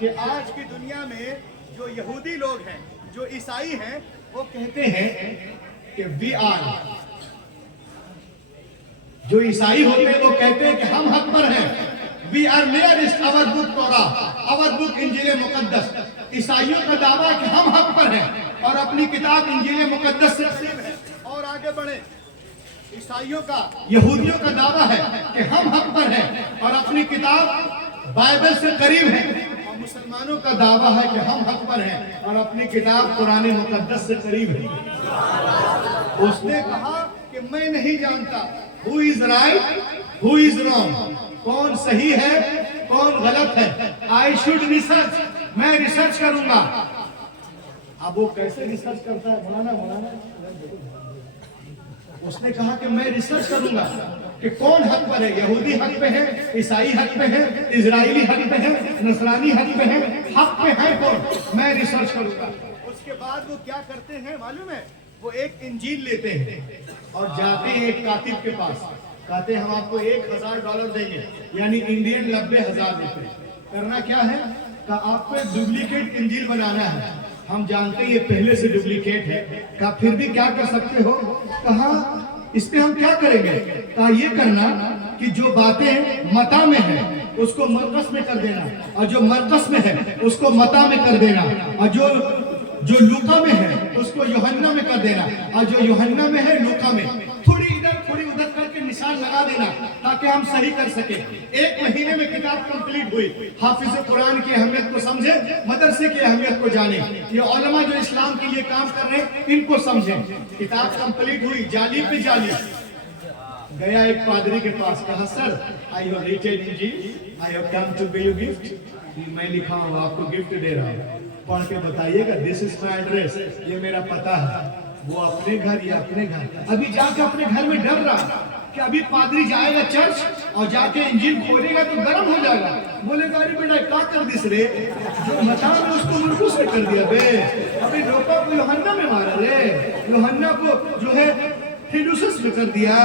कि आज की दुनिया में जो यहूदी लोग हैं, जो ईसाई हैं, वो कहते हैं कि वी आर, जो ईसाई होते हैं वो कहते हैं कि हम हक पर हैं। We are nearest our book Torah, our book इंजील मुकद्दस। ईसाइयों का दावा है कि हम हक पर हैं और अपनी किताब इंजील मुकद्दस से करीब है। और आगे बढ़े, ईसाइयों का, यहूदियों का दावा है कि हम हक पर हैं और अपनी किताब बाइबल से करीब है। और मुसलमानों का दावा है कि हम हक पर हैं और अपनी किताब कुरान मुकद्दस से करीब है। उसने कहा कि मैं नहीं जानता who is right who is wrong, कौन सही है कौन गलत है। आई शुड रिसर्च, मैं रिसर्च करूंगा। अब वो कैसे रिसर्च करता है, बनाना उसने कहा कि मैं रिसर्च करूंगा कि कौन हक पर है। यहूदी हक पे है, ईसाई हक पे है, इजराइली हक पे है, नसरानी हक पे है, हक पे है कौन, मैं रिसर्च करूंगा। उसके बाद वो क्या करते हैं मालूम है, वो एक इंजील लेते हैं और जाते हैं एक कातिब के पास, कहते हैं हम आपको $1000 देंगे, यानी इंडियन 90,000 देते हैं। करना क्या है, का आपको एक डुप्लीकेट इंजील बनाना है। हम जानते हैं ये पहले से डुप्लीकेट है, का फिर भी क्या कर सकते हो, कहा इस पे हम क्या करेंगे, कहा ये करना कि जो बातें मता में है उसको मरकस में कर देना, और जो मरकस में है उसको मता में कर देना, और जो लूका में है उसको यूहन्ना में कर देना, और जो यूहन्ना में है लूका में, थोड़ी इधर थोड़ी उधर करके निशान लगा देना ताकि हम सही कर सके। 1 महीने में किताब कंप्लीट हुई। हाफिज कुरान की अहमियत को समझे, मदरसे की अहमियत को जाने, ये उलमा जो इस्लाम के लिए काम कर रहे हैं इनको समझे। किताब कंप्लीट हुई, जाली पे जाली। गया एक पादरी के पास, कहा sir I have written Injil, I have come to give you gift, मैं लिखा हूँ आपको गिफ्ट दे रहा हूँ, पढ़ के बताइएगा, दिस इज माई एड्रेस, ये मेरा पता है। वो अपने घर या अपने घर, अभी जाके अपने घर में डर रहा कि अभी पादरी जाएगा चर्च और जाके इंजील खोलेगा तो गर्म हो जाएगा। बोलेगा अरे बेटा क्या कर दिस रे, जो मचान है उसको मरकूस में कर दिया बे, अभी रोका को यूहन्ना में मारा रे, यूहन्ना को जो है थेलुसस में कर दिया,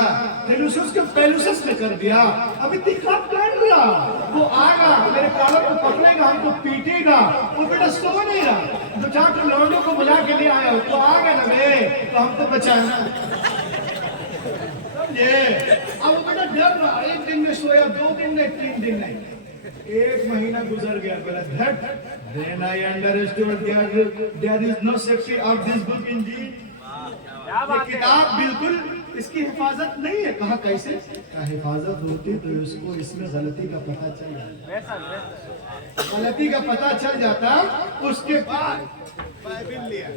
थेलुसस को पेलुसस में कर दिया, अभी दिखा कर रहा। वो आएगा मेरे कॉलर को पकड़ेगा, हमको पीटेगा, वो बेटा सो नहीं रहा, तो जाकर लौंडों को बुला के ले आया, तो आ गया ना बे, तो हमको बचाना, समझे। अब वो बेटा डर रहा, 1 दिन में सोया, 2 दिन नहीं, 3 दिन नहीं, 1 महीना गुजर गया। बोला that then I understood there is no safety of this book Injil, ये किताब बिल्कुल इसकी हिफाजत नहीं है। कहा कैसे, कहा हिफाजत होती तो उसको इसमें गलती का पता चल जाता, गलती का पता चल जाता। उसके बाद बाइबिल लिया,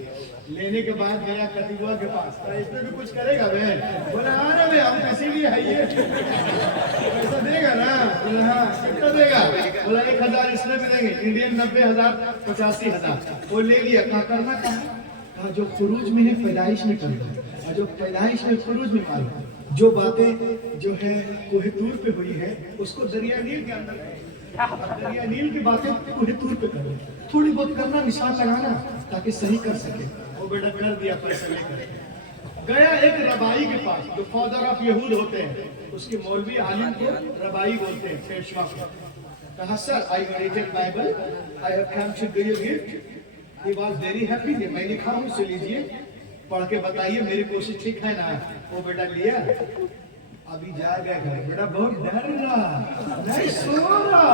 लेने के बाद गया कतीबा के पास, इसमें भी कुछ करेगा बे, बोला अरे भाई हम इसीलिए है ये, पैसा देगा ना, बोला हाँ कितना देगा, बोला 1000 इसमें भी देंगे, इंडियन 90,000 85,000, वो ले लिया। कहा करना कहा, जो खुरूज में है पैदाइश में कर दो, और जो पैदाइश में खुरूज में मारो, जो बातें जो है कोहितूर पे हुई है उसको दरिया नील के अंदर, दरिया नील की बातें कोहितूर पे करो, थोड़ी बहुत करना, निशान लगाना ताकि सही कर सके। वो बेटा कर दिया, पैसा लेकर गया एक रबाई के पास, जो फादर ऑफ यहूद होते हैं, उसके मौलवी आलिम को रबाई बोलते हैं, पेशवा को। कहा sir I readed Bible, I have come to give you gift. He was very happy, मैं लिखा हूँ इसे लीजिए, पढ़ के बताइए मेरी कोशिश ठीक है ना। वो बेटा लिया, अभी जा गया घर, बेटा बहुत डर रहा, नहीं सो रहा,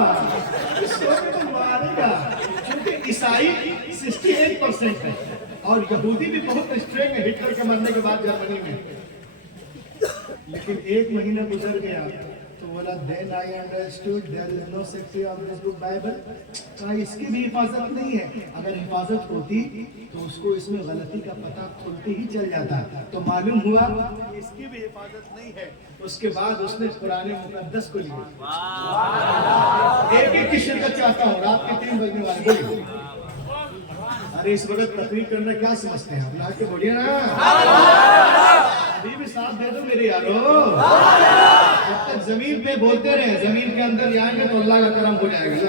सो के तो मारेगा, क्योंकि ईसाई 68% है और यहूदी भी बहुत स्ट्रेंग है हिटलर के मरने के बाद जर्मनी में। लेकिन 1 महीना गुजर गया तो बोला then I understood there is no safety of this book Bible, कहा इसकी भी हिफाजत नहीं है, अगर हिफाजत होती तो उसको इसमें गलती का पता खुलते ही चल जाता, तो मालूम हुआ कि इसकी भी हिफाजत नहीं है। उसके बाद उसने कुरान मुकद्दस को लिया, एक ही शिरकत चाहता हूँ, रात के 3 बजने वाले बोलिए, अरे इस वक्त तकरीर करना क्या समझते हैं, अल्लाह के बोलिए ना, अभी भी साथ दे दो मेरे यारो। जब तक जमीन पे बोलते रहे, जमीन के अंदर जाएंगे तो अल्लाह का करम हो जाएगा।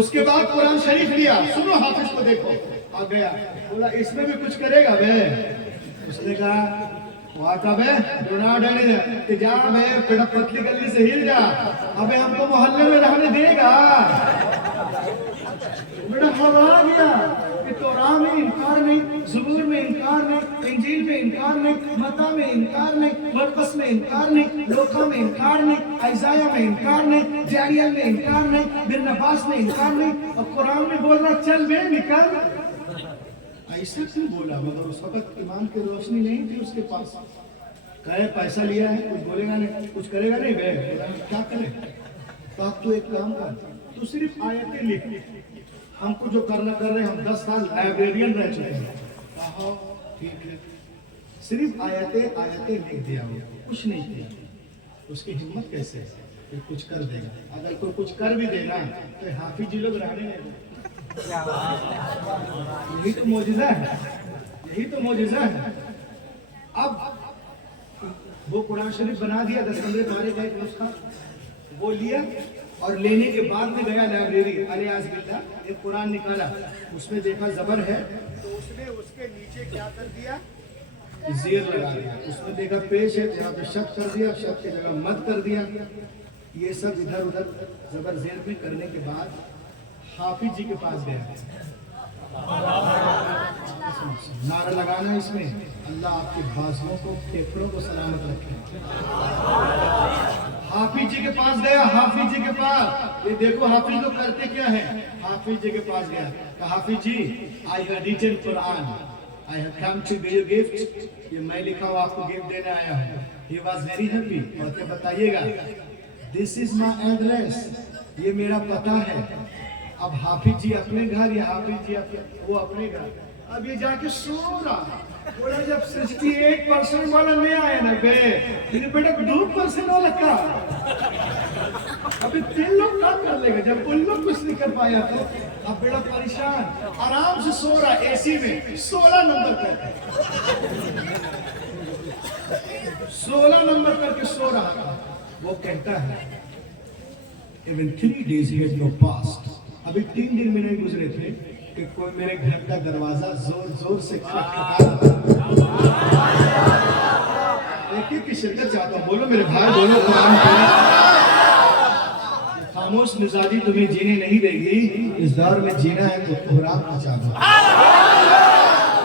उसके बाद कुरान शरीफ लिया, सुनो हाफिज को देखो, आ गया, बोला इसमें भी कुछ करेगा बे, उसने कहा वाकब है डोना डरे कि जा बे, पतली गली से हिल जा, अबे हमको मोहल्ले में रहने देगा, ज़बूर में इनकार नहीं, इंजील में इनकार नहीं, मत्ता में इनकार नहीं, मरकस में इनकार नहीं, लूका में इनकार नहीं, आइज़ाया में इनकार नहीं, दानियल में इनकार नहीं, बिन नबास में इनकार नहीं, और कुरान में बोल रहा चल बे निकल। ऐसा क्यों बोला? मगर उस वक्त ईमान की रोशनी नहीं थी उसके पास। कहे पैसा लिया है, कुछ बोलेगा नहीं, कुछ करेगा नहीं, बे क्या करे? तो आप तो एक काम कर, तू सिर्फ आयतें लिख, हमको जो करना कर रहे हैं, हम 10 साल लाइब्रेरियन रह चुके हैं। कहा ठीक है, सिर्फ आयतें आयतें लिख दिया, वो कुछ नहीं किया। उसकी हिम्मत कैसे है कि कुछ कर देगा? अगर कोई कुछ कर भी देगा तो हाफिज जी लोग रहने नहीं। यही तो मौजिज़ा है, यही तो मौजिज़ा है। अब वो कुरान शरीफ बना दिया, 10-15 पारे का एक नुस्खा वो लिया, और लेने के बाद में गया लाइब्रेरी, अलियास बिल्ला, एक कुरान निकाला, उसमें देखा ज़बर है, तो उसने उसके नीचे क्या कर दिया? ज़ेर लगा दिया। उसमें देखा पेश है, यहाँ पे शक कर दिया, शक की जगह मत कर दिया। ये सब इधर उधर ज़बर ज़ेर में करने के बाद हाफिज जी के पास गया। नारा लगाना इसमें, अल्लाह आपके बाजुओं को, फेफड़ों को सलामत रखे। हाफिज जी के पास गया, हाफिज जी के पास, ये देखो हाफिज लोग करते क्या है। हाफिज जी के पास गया, कहा Hafiz ji, I have written Quran, I have come to give you gift, ये मैं लिखा हुआ आपको गिफ्ट देने आया हूँ। ही वाज वेरी हैप्पी, और क्या बताइएगा, दिस इज माई एड्रेस, ये मेरा पता है। अब हाफिज जी अपने घर, या हाफिज जी वो अपने घर, अब ये जाके सो रहा। बोला जब 68% वाला नहीं आया ना बे, बेटा 2% वाला का, अभी 3 लोग काम कर लेगा, जब उन लोग कुछ नहीं कर पाया तो अब बेटा परेशान, आराम से सो रहा एसी में, 16 नंबर पर, 16 नंबर करके सो रहा था। वो कहता है Even 3 days he had no passed, अभी 3 दिन में नहीं गुजरे थे कि कोई मेरे घर का दरवाजा जोर जोर से खटखटा रहा। एक एक की शिरकत चाहता हूँ, बोलो मेरे भाई, बोलो कुरान पढ़ो। खामोश मिजाजी तुम्हें जीने नहीं देगी, इस दौर में जीना है तो कोहराम मचा दो।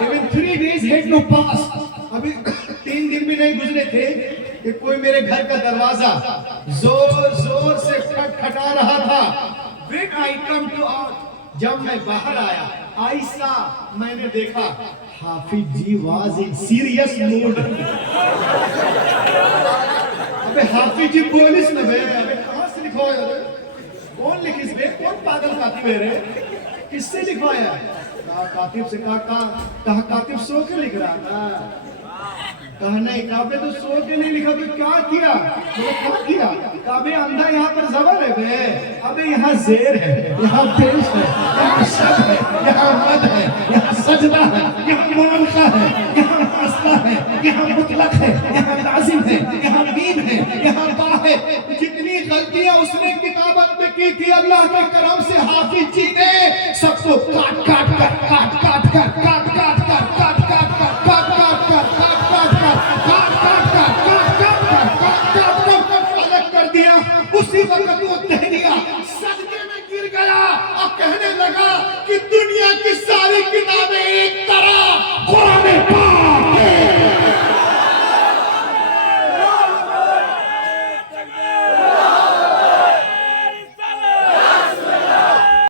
Even 3 days he had no passed, अभी 3 दिन भी नहीं गुजरे थे कि कोई मेरे घर का दरवाजा जोर जोर से खटखटा रहा था। When I come to out, जब मैं बाहर आया, ऐसा मैंने देखा, हाफिज जी वाज इन सीरियस मूड। अबे हाफिज जी पुलिस में बे, अबे कहाँ से लिखवाया रे? कौन लिखिस बे? कौन पागल कातिब है रे? किससे लिखवाया? कहा कातिब से, कहा कातिब सो के लिख रहा था। कहा नहीं, काबे तो सो के नहीं लिखा, तो क्या किया? तो क्या किया? काबे अंधा यहाँ पर ज़बर है बे, अबे यहाँ ज़ेर है, यहाँ पेश है, यहाँ शब है, यहाँ मद है, यहाँ सजदा है, यहाँ मुआनखा है, यहाँ मसला है, यहाँ मुतलक है, यहाँ लाजिम है, यहाँ मीम है, यहाँ बा है। जितनी गलतियां उसने किताबत में की थी, अल्लाह के करम से हाफिज जी ने सबको काट काट कर काट काट कर काट काट कर काट काट कर काट काट कर अलग कर दिया। उसी वक्त वो तहनिया सजदे में गिर गया और कह